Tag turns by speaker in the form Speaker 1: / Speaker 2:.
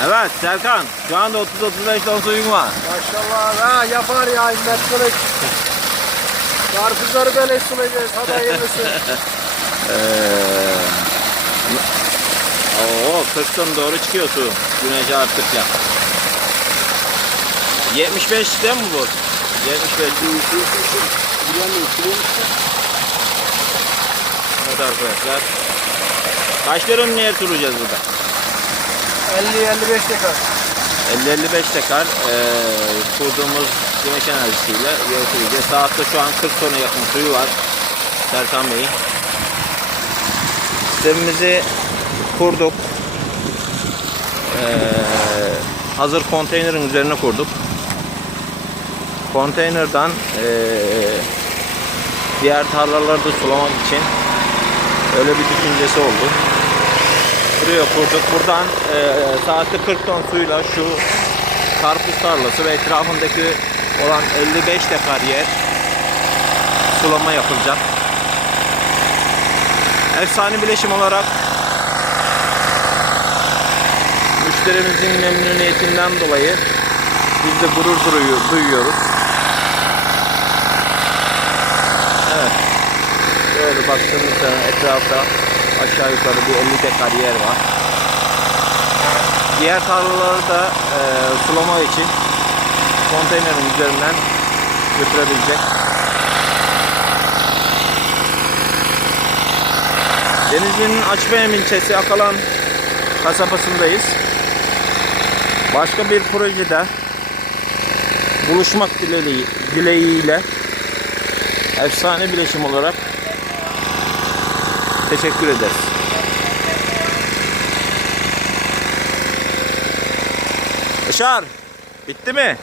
Speaker 1: Evet Serkan şu anda 30-35 ton suyun var.
Speaker 2: Maşallah ha yapar ya İmmet Kılıç. Karpuzları böyle sulayacağız. Hadi hayırlısı.
Speaker 1: Ee, Oo 40 ton doğru çıkıyor su. Güneşe arttıkça. 75 değil mi bu? 75. Evet arkadaşlar. Kaç dönüm yer turacağız burada?
Speaker 2: 50-55 dekar.
Speaker 1: 50-55 tekar eee kurduğumuz güneş enerjisiyle yol süreceğiz. Saatte şu an 40 tona yakın suyu var Serkan Bey'in. Sistemimizi kurduk. Eee, hazır konteynerin üzerine kurduk. Konteynerden eee, diğer tarlaları da sulamak için öyle bir düşüncesi oldu. Buraya kurduk. Buradan eee saatte 40 ton suyla şu karpuz tarlası ve etrafındaki olan 55 dekar yer sulama yapılacak. Efsane bileşim olarak müşterimizin memnuniyetinden dolayı biz de gurur duyuyoruz. Evet. Böyle baktığımız zaman etrafta aşağı yukarı bir 50 dekar yer var. Diğer tarlaları da e, sulama için konteynerin üzerinden götürebilecek. Denizli'nin Açbayam ilçesi Akalan kasabasındayız. Başka bir projede buluşmak dileği, dileğiyle efsane bileşim olarak teşekkür ederiz. Yaşar, bitti mi?